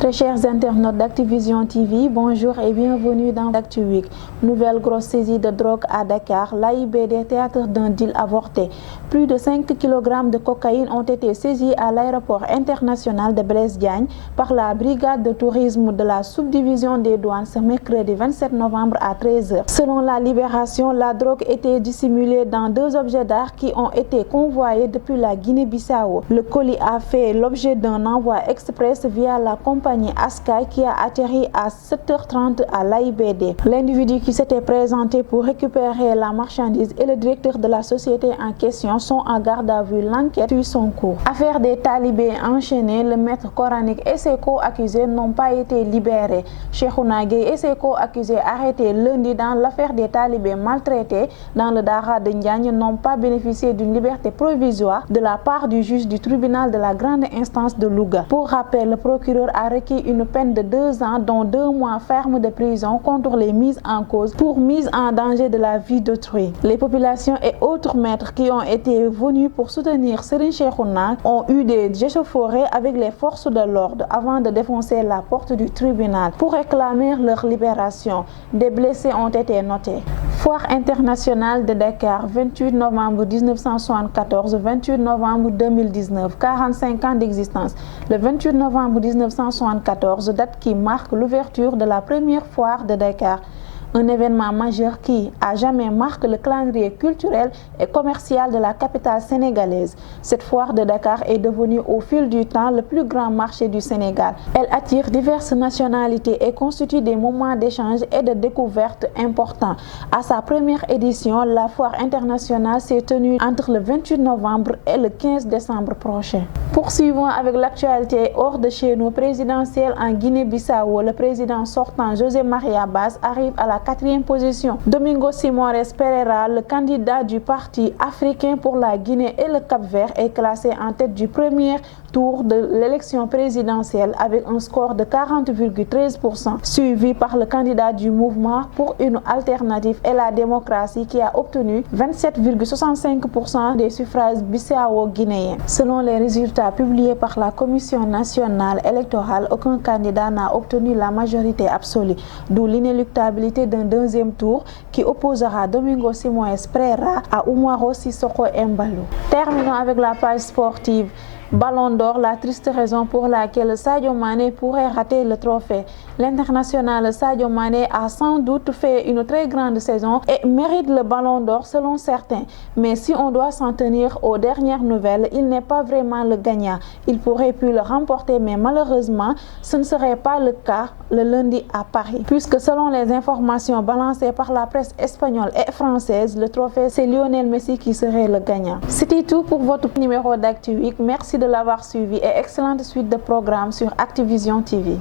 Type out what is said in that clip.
Très chers internautes d'Activision TV, bonjour et bienvenue dans l'Actu Week. Nouvelle grosse saisie de drogue à Dakar, l'AIBD théâtre d'un deal avorté. Plus de 5 kg de cocaïne ont été saisis à l'aéroport international de Blaise Diagne par la brigade de tourisme de la subdivision des douanes ce mercredi 27 novembre à 13 h. Selon la Libération, la drogue était dissimulée dans 2 objets d'art qui ont été convoyés depuis la Guinée-Bissau. Le colis a fait l'objet d'un envoi express via la compagnie Askai qui a atterri à 7h30 à l'AIBD. L'individu qui s'était présenté pour récupérer la marchandise et le directeur de la société en question sont en garde à vue. L'enquête suit son cours. Affaire des talibés enchaînés, le maître coranique et ses co-accusés n'ont pas été libérés. Cheikhouna Gueye et ses co-accusés arrêtés lundi dans l'affaire des talibés maltraités dans le Dara de Ndiagne n'ont pas bénéficié d'une liberté provisoire de la part du juge du tribunal de la grande instance de Louga. Pour rappel, le procureur a requis une peine de 2 ans dont 2 mois ferme de prison contre les mises en cause pour mise en danger de la vie d'autrui. Les populations et autres maîtres qui ont été venus pour soutenir Serigne Cheikhouna ont eu des échauffourées avec les forces de l'ordre avant de défoncer la porte du tribunal pour réclamer leur libération. Des blessés ont été notés. Foire internationale de Dakar, 28 novembre 1974, 28 novembre 2019, 45 ans d'existence. Le 28 novembre 1974, date qui marque l'ouverture de la première foire de Dakar. Un événement majeur qui, à jamais, marque le calendrier culturel et commercial de la capitale sénégalaise. Cette foire de Dakar est devenue au fil du temps le plus grand marché du Sénégal. Elle attire diverses nationalités et constitue des moments d'échange et de découverte importants. À sa première édition, la foire internationale s'est tenue entre le 28 novembre et le 15 décembre prochain. Poursuivons avec l'actualité hors de chez nous présidentielle en Guinée-Bissau. Le président sortant José Maria Bass arrive à la 4e position. Domingos Simões Pereira, le candidat du parti africain pour la Guinée et le Cap-Vert, est classé en tête du premier tour de l'élection présidentielle avec un score de 40,13%, suivi par le candidat du mouvement pour une alternative et la démocratie qui a obtenu 27,65% des suffrages bissau-guinéens. Selon les résultats publiés par la Commission nationale électorale, aucun candidat n'a obtenu la majorité absolue, d'où l'inéluctabilité d'un deuxième tour qui opposera Domingos Simões Pereira à Umaro Sissoko Embaló. Terminons avec la page sportive. Ballon d'or, la triste raison pour laquelle Sadio Mané pourrait rater le trophée. L'international Sadio Mané a sans doute fait une très grande saison et mérite le ballon d'or selon certains. Mais si on doit s'en tenir aux dernières nouvelles, il n'est pas vraiment le gagnant. Il pourrait pu le remporter, mais malheureusement, ce ne serait pas le cas le lundi à Paris. Puisque selon les informations balancées par la presse espagnole et française, le trophée, c'est Lionel Messi qui serait le gagnant. C'était tout pour votre numéro d'Actu Week. Merci de l'avoir suivi et excellente suite de programmes sur Activision TV.